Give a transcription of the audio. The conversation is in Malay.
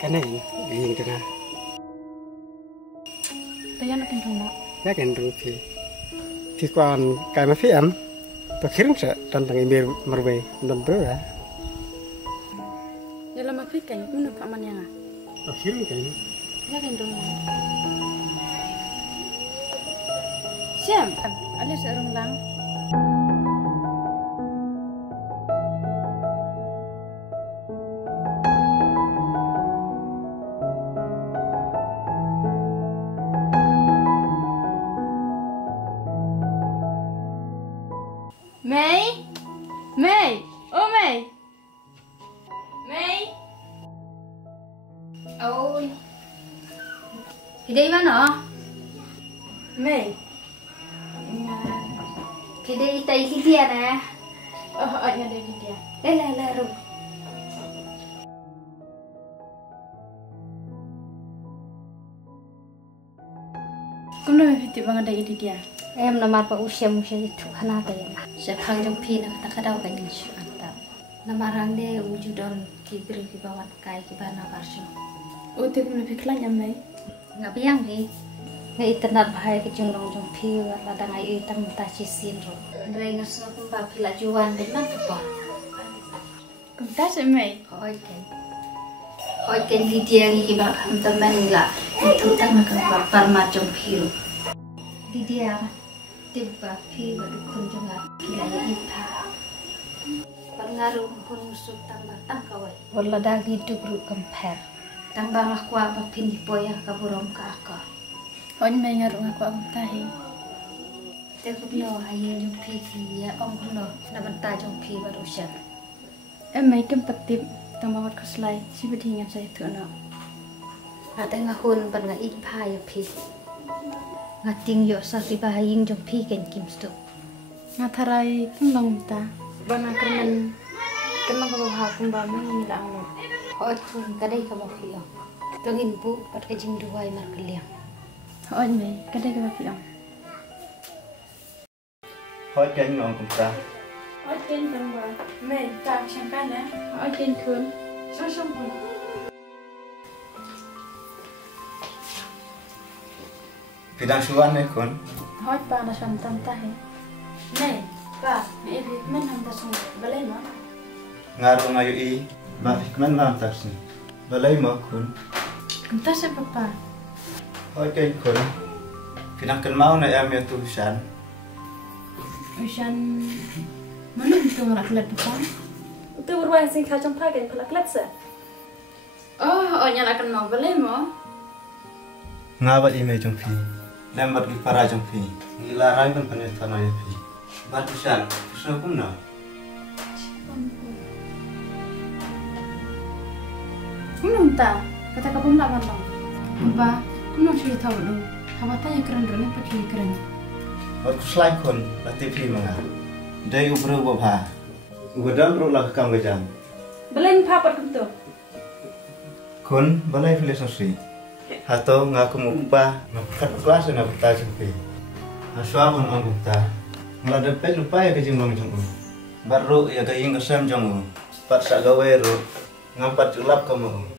cái này riêng cho nó Taya nak kentang nak. ya kan thì còn cái mà phía em tôi khiến sợ tentang email merwe belum tahu ya Dalam apa kai? Mana Pak Man yang ah? tôi khiến cái Ya kentang. Siam, ada seorang lang. May? May? Oh May? May? Ôi, thì đi mà nọ, May? thì đi tây khi kia nè, Oh, ada di dia. lên rồi. Kau nak fiti bang ada di dia. Em namar pa usia itu hana ta ya. Siapa yang pi na kata kada ka ni shu anta. Namarang de wujudon kibri ki bawat kai ki bana barso. Oh, tu kau nak fikir yang May? Ngabiang ni. Ngai internet bahaya ki jong pi la da ngai itam ta chi sin ro. Ndai ngas na pun ba pila juan de man pa. Kau tak se May? Hoi ken di dia ni ki ba ham teman la. Itu tang na ka parma jong pi ro. Di dia tiba pi ba dukun jong kila ya ipa. Pengaruh pun musuh tambah kawai. Wala dagi dugru compare. Tambang aku apa pin poya ka burom ka ka. Oh, May ngaruh aku tahi. Te kubno hayin jong pi ki ya om kuno na banta jong pi ba rusya. May kem patip tambah wat keslai. Si beti ingat saya tu nak. Ate ngahun pan nga ipa ya pi. Ngating yo sa ki ba hayin jong pi ken kim stu. Ngatarai kembang ta. Bana kemen kembang kau bawa kembang ni lah anu. Hoi kun kadai ka ba pi yo. Tongin bu pat ka jing duwai mar kaliang. Oh, May, kadai kau bawa hỏi cái ngon cũng ta Ở trên tầng bờ, May, tạm sang cái nè. Ở trên khương, sao xong rồi. pidang suan ya kon Hỏi ba là xong tâm ta hết. May, ba, mẹ biết mình không ta xong rồi, bà lấy nó. ngaruh ngayu i ba hikman ma taksi balai mo kun Chúng ta sẽ papa. hỏi cái kon pidang kan mau na em ya tu san Usian, mana itu orang kelat papa? Itu berwajib sing kacang pakai pelak letsa. Oh, nyala kan mau, boleh mau? ngabat ime jong pi lembat ki para jong pi dilarang kan penetana ya pi batu san so kum na Kau tak? Kata kau pun tak mandang. Papa, kau nak cerita tahu dulu. Hawatan yang keren dulu, pakai keren. Wat kuslai kon la TV manga dai ubro bo bha ugadam ro la kam gajam Belain papat kuntu. kon balai filosofi hato ngaku mupa makat kelas na beta jumpi aswa kon angguta ngala depet lupa ya kejing bang jong baru ya kaing kesem jong pat sa gawe ro ngapat julap kamu